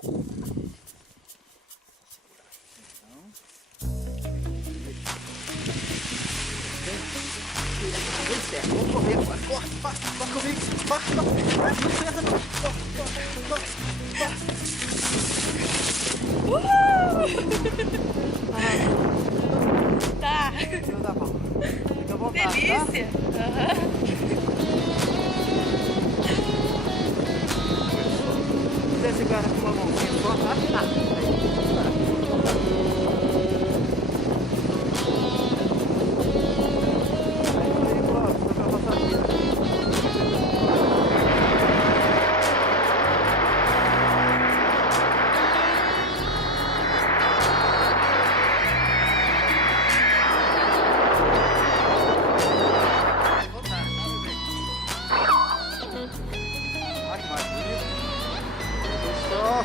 Vamos correr agora. Corre, corre comigo. Corre, corre. Não ferra, não. Tá. Não dá bom. Fica à vontade, Delícia. Tá? Se quiser segurar com uma mãozinha só, tá? Tá. Aí, pronto, dá pra passar aqui. Só.